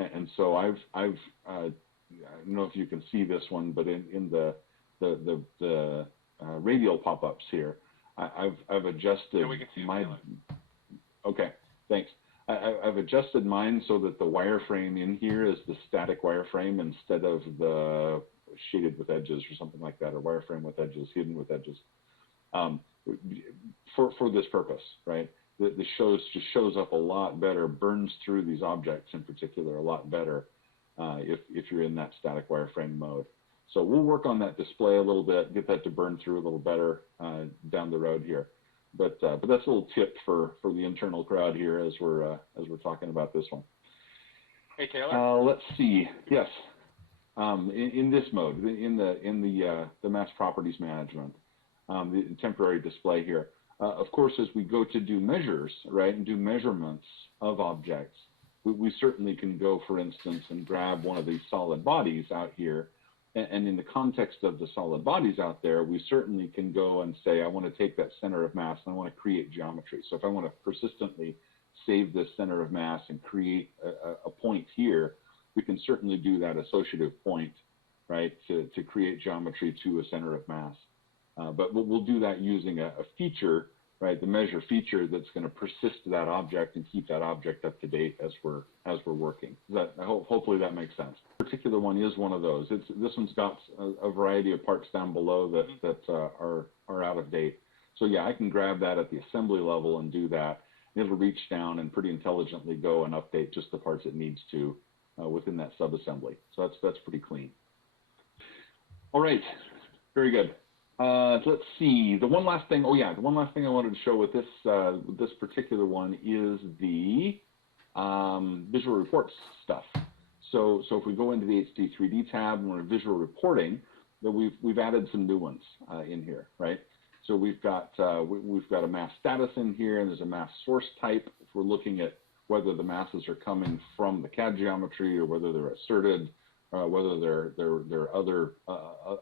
And so I don't know if you can see this one, but in the radial pop-ups here, I've adjusted we can see my. Taylor. Okay, thanks. I've adjusted mine so that the wireframe in here is the static wireframe instead of the shaded with edges or something like that, or wireframe with edges, hidden with edges, for this purpose, right? The just shows up a lot better, burns through these objects in particular a lot better if you're in that static wireframe mode. So we'll work on that display a little bit, get that to burn through a little better down the road here. But that's a little tip for the internal crowd here as we're talking about this one. Hey Taylor. Let's see. Yes. In this mode, in the mass properties management, the temporary display here. Of course, as we go to do measures, right, and do measurements of objects, we certainly can go, for instance, and grab one of these solid bodies out here. And in the context of the solid bodies out there, we certainly can go and say, I want to take that center of mass and I want to create geometry. So if I want to persistently save this center of mass and create a point here, we can certainly do that associative point, right, to create geometry to a center of mass. But we'll do that using a feature, right, the measure feature that's going to persist that object and keep that object up to date as we're working. Hopefully that makes sense. This particular one is one of those. This one's got a variety of parts down below that are out of date. So yeah, I can grab that at the assembly level and do that. It'll reach down and pretty intelligently go and update just the parts it needs to within that subassembly. So that's pretty clean. All right, very good. Let's see. The one last thing. Oh yeah, the one last thing I wanted to show with this particular one is the visual reports stuff. So if we go into the HD3D tab and we're in visual reporting, then we've added some new ones in here, right? So we've got a mass status in here, and there's a mass source type. If we're looking at whether the masses are coming from the CAD geometry or whether they're asserted. Whether there are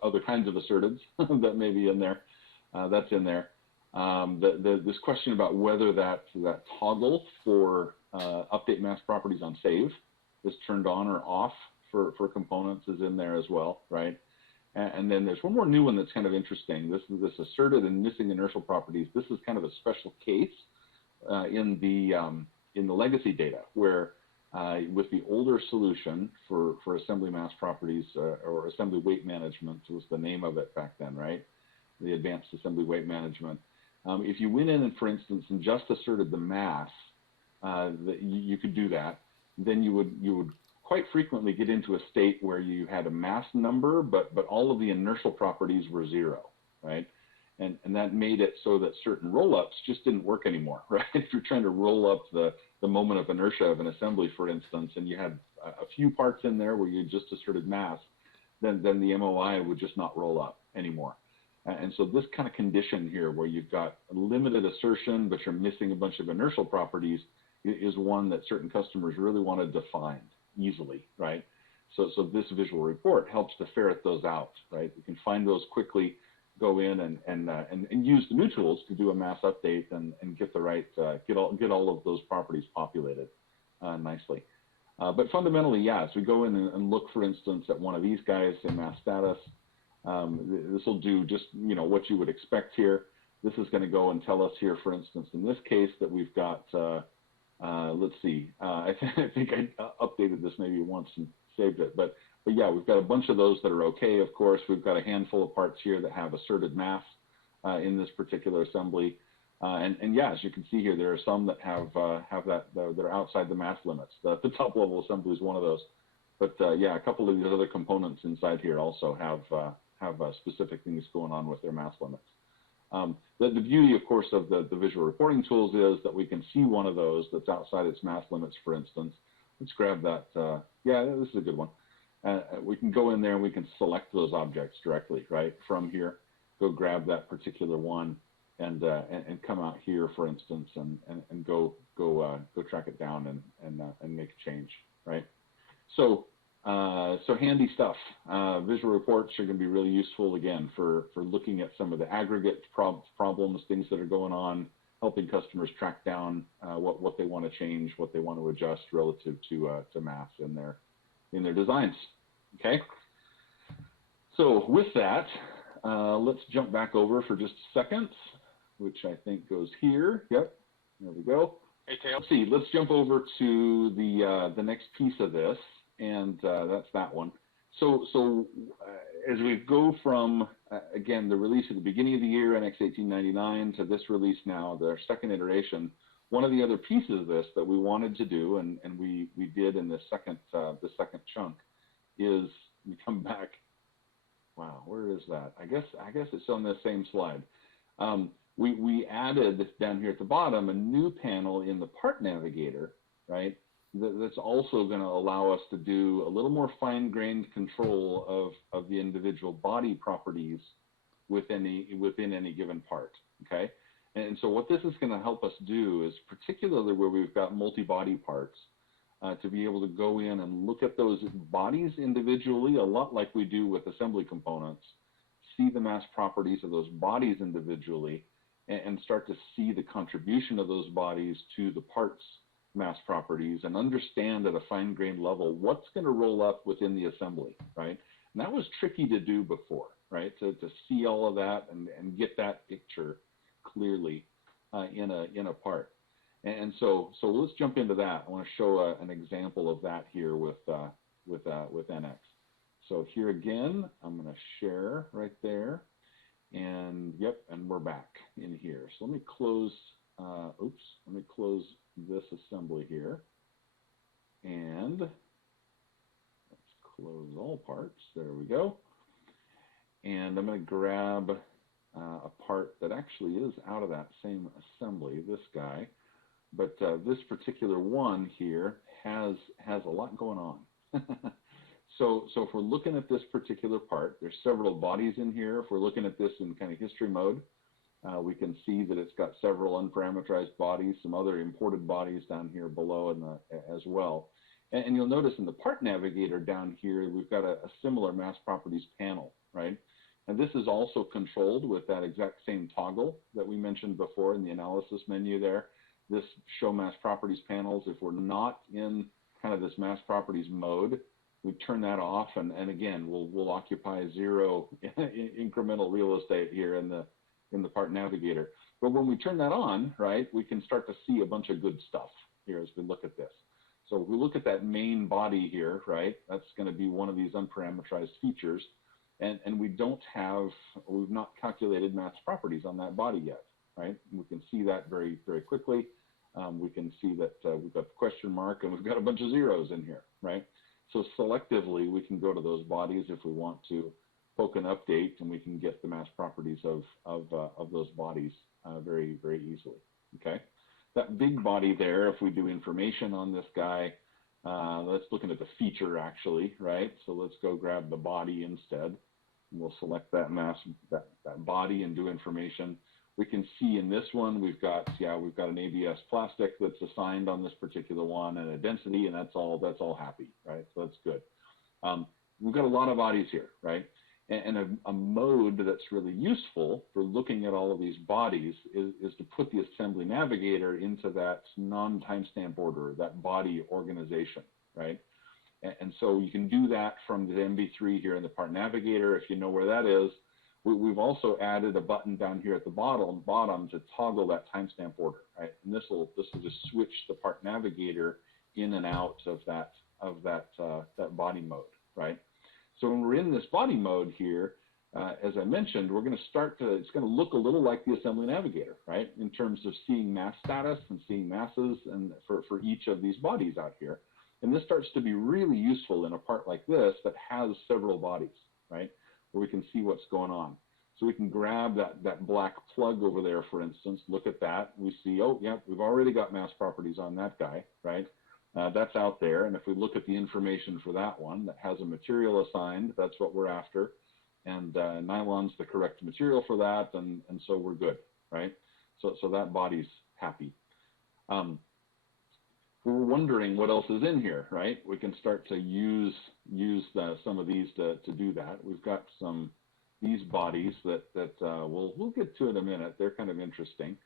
other kinds of asserteds that may be in there, that's in there. This question about whether that toggle for update mass properties on save is turned on or off for components is in there as well, right? And then there's one more new one that's kind of interesting. This asserted and missing inertial properties. This is kind of a special case in the legacy data where. With the older solution for assembly mass properties or assembly weight management was the name of it back then, right? The advanced assembly weight management. If you went in and, for instance, and just asserted the mass, you could do that. Then you would quite frequently get into a state where you had a mass number, but all of the inertial properties were zero, right? And that made it so that certain roll-ups just didn't work anymore, right? If you're trying to roll up the moment of inertia of an assembly, for instance, and you had a few parts in there where you just asserted mass, then the MOI would just not roll up anymore. And so this kind of condition here where you've got a limited assertion, but you're missing a bunch of inertial properties is one that certain customers really want to define easily, right? So this visual report helps to ferret those out, right? You can find those quickly, go in and use the new tools to do a mass update and get the right get all of those properties populated nicely. But fundamentally, yeah, as we go in and look, for instance, at one of these guys in mass status, this will do just what you would expect here. This is going to go and tell us here, for instance, in this case that we've got. Let's see. I think I updated this maybe once and saved it, but yeah, we've got a bunch of those that are okay, of course. We've got a handful of parts here that have asserted mass in this particular assembly. And yeah, as you can see here, there are some that have that they're outside the mass limits. The top level assembly is one of those. But yeah, a couple of these other components inside here also have specific things going on with their mass limits. The beauty, of course, of the visual reporting tools is that we can see one of those that's outside its mass limits, for instance. Let's grab that. Yeah, this is a good one. We can go in there and we can select those objects directly, right, from here. Go grab that particular one and come out here, for instance, and go track it down and make a change, right? So handy stuff. Visual reports are going to be really useful again for looking at some of the aggregate problems, things that are going on helping customers track down what they want to change, what they want to adjust relative to mass in their designs. Okay. So with that, let's jump back over for just a second, which I think goes here. Yep, there we go. Hey, Taylor. Let's see. Let's jump over to the next piece of this, and that's that one. So as we go from again the release at the beginning of the year, NX1899, to this release now, their second iteration. One of the other pieces of this that we wanted to do, and we did in the second chunk, is we come back. Wow, where is that? I guess it's on the same slide. We added down here at the bottom a new panel in the part navigator, right? That's also going to allow us to do a little more fine-grained control of the individual body properties within any given part. Okay, and so what this is going to help us do is, particularly where we've got multi-body parts, to be able to go in and look at those bodies individually, a lot like we do with assembly components, see the mass properties of those bodies individually, and start to see the contribution of those bodies to the parts mass properties, and understand at a fine-grained level what's going to roll up within the assembly, right? And that was tricky to do before, right? To see all of that and get that picture clearly in a part. And so let's jump into that. I want to show an example of that here with NX. So here again, I'm going to share right there, and yep, and we're back in here. So let me close. Let me close this assembly here, and let's close all parts. There we go. And I'm going to grab a part that actually is out of that same assembly, this guy. But this particular one here has a lot going on. So if we're looking at this particular part, there's several bodies in here. If we're looking at this in kind of history mode, we can see that it's got several unparameterized bodies, some other imported bodies down here below as well. And you'll notice in the part navigator down here, we've got a similar mass properties panel, right? And this is also controlled with that exact same toggle that we mentioned before in the analysis menu there. This show mass properties panels, if we're not in kind of this mass properties mode, we turn that off, and again, we'll occupy zero incremental real estate here in the part navigator. But when we turn that on, right, we can start to see a bunch of good stuff here as we look at this. So if we look at that main body here, right, that's going to be one of these unparameterized features, and we've not calculated mass properties on that body yet, right? We can see that very, very quickly. We can see that we've got the question mark, and we've got a bunch of zeros in here, right? So selectively, we can go to those bodies if we want to poke an update, and we can get the mass properties of those bodies very, very easily. Okay, that big body there, if we do information on this guy, let's look at the feature actually, right? So let's go grab the body instead, and we'll select that that body and do information. We can see in this one we've got an ABS plastic that's assigned on this particular one, and a density, and that's all happy, right? So that's good. We've got a lot of bodies here, right? And a mode that's really useful for looking at all of these bodies is to put the assembly navigator into that non-timestamp order, that body organization, right? And so you can do that from the MB3 here in the part navigator, if you know where that is. We've also added a button down here at the bottom to toggle that timestamp order, right? And this will just switch the part navigator in and out of that body mode, right? So when we're in this body mode here, as I mentioned, we're going to it's going to look a little like the assembly navigator, right? In terms of seeing mass status and seeing masses and for each of these bodies out here. And this starts to be really useful in a part like this that has several bodies, right? Where we can see what's going on. So we can grab that black plug over there, for instance, look at that. We see, oh, yeah, we've already got mass properties on that guy, right? That's out there. And if we look at the information for that one that has a material assigned, that's what we're after. And nylon's the correct material for that, and so we're good, right? So that body's happy. We're wondering what else is in here, right? We can start to use some of these to do that. We've got these bodies that we'll get to in a minute. They're kind of interesting.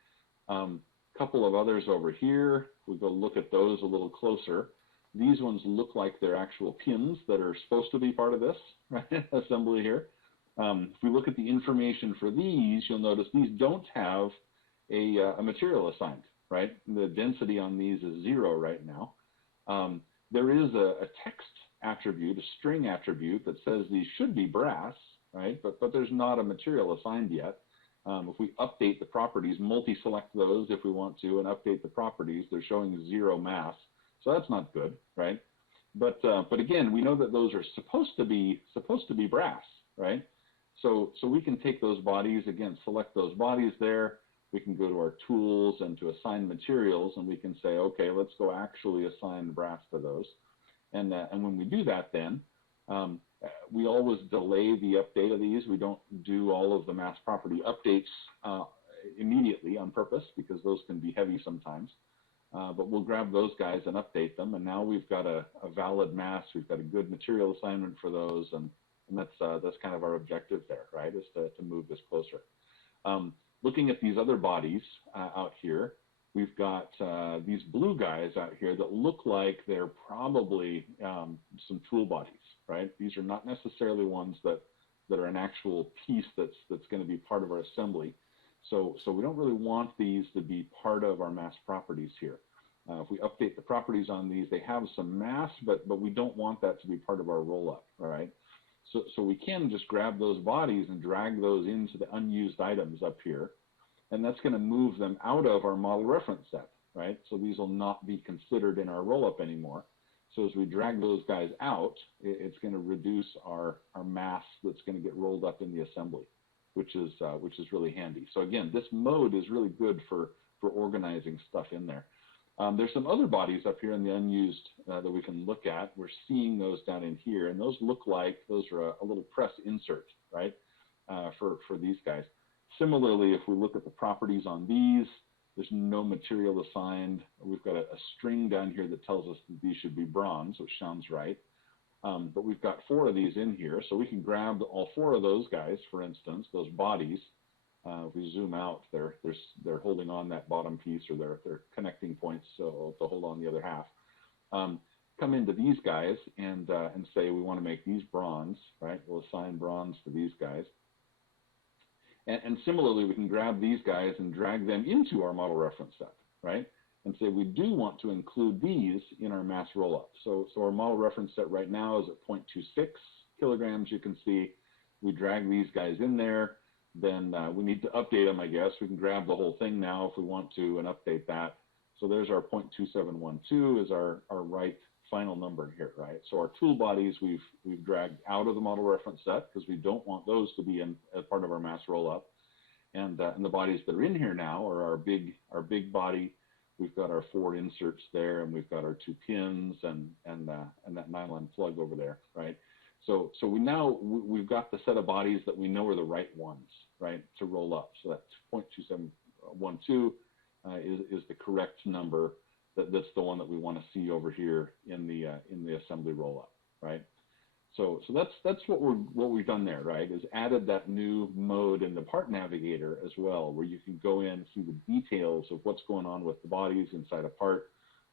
Couple of others over here. We go look at those a little closer. These ones look like they're actual pins that are supposed to be part of this right, assembly here. If we look at the information for these, you'll notice these don't have a material assigned, right? The density on these is 0 right now. There is a text attribute, a string attribute that says these should be brass, right? But there's not a material assigned yet. If we update the properties, multi-select those if we want to, and update the properties, they're showing 0 mass. So that's not good, right? But again, we know that those are supposed to be brass, right? So we can take those bodies, again, select those bodies there. We can go to our tools and to assign materials, and we can say, okay, let's go actually assign brass to those. And when we do that, then we always delay the update of these. We don't do all of the mass property updates immediately on purpose because those can be heavy sometimes. But we'll grab those guys and update them, and now we've got a valid mass. We've got a good material assignment for those, and that's kind of our objective there, right? Is to move this closer. Looking at these other bodies out here, we've got these blue guys out here that look like they're probably some tool bodies, right? These are not necessarily ones that are an actual piece that's going to be part of our assembly. So we don't really want these to be part of our mass properties here. If we update the properties on these, they have some mass, but we don't want that to be part of our roll-up, all right? So we can just grab those bodies and drag those into the unused items up here, and that's going to move them out of our model reference set, right? So these will not be considered in our roll-up anymore. So as we drag those guys out, it's going to reduce our mass that's going to get rolled up in the assembly, which is really handy. So again, this mode is really good for organizing stuff in there. There's some other bodies up here in the unused that we can look at. We're seeing those down in here, and those look like those are a little press insert, right, for these guys. Similarly, if we look at the properties on these, there's no material assigned. We've got a string down here that tells us that these should be bronze, which sounds right. But we've got 4 of these in here, so we can grab all 4 of those guys, for instance, those bodies. If we zoom out, they're holding on that bottom piece, or they're connecting points so to hold on the other half. Come into these guys and say we want to make these bronze, right? We'll assign bronze to these guys. And similarly, we can grab these guys and drag them into our model reference set, right? And say we do want to include these in our mass roll-up. So our model reference set right now is at 0.26 kilograms. You can see we drag these guys in there. Then we need to update them, I guess. We can grab the whole thing now if we want to and update that. So there's our 0.2712 is our right final number here, right? So our tool bodies we've dragged out of the model reference set because we don't want those to be as part of our mass roll-up. And the bodies that are in here now are our big body. We've got our 4 inserts there, and we've got our 2 pins and that nylon plug over there, right? So we've got the set of bodies that we know are the right ones, right, to roll up. So that 0.2712 is the correct number. That's the one that we want to see over here in the assembly roll-up, right? So that's what we've done there, right? Is added that new mode in the part navigator as well, where you can go in, see the details of what's going on with the bodies inside a part,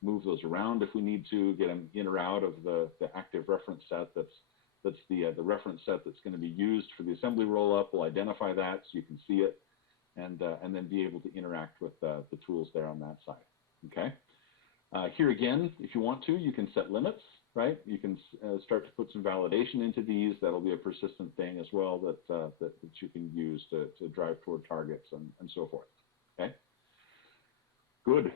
move those around if we need to, get them in or out of the active reference set. That's the reference set that's going to be used for the assembly roll-up. We'll identify that so you can see it, and then be able to interact with the tools there on that side. Okay. Here again, if you want to, you can set limits, right? You can start to put some validation into these. That'll be a persistent thing as well that you can use to drive toward targets and so forth. Okay. Good.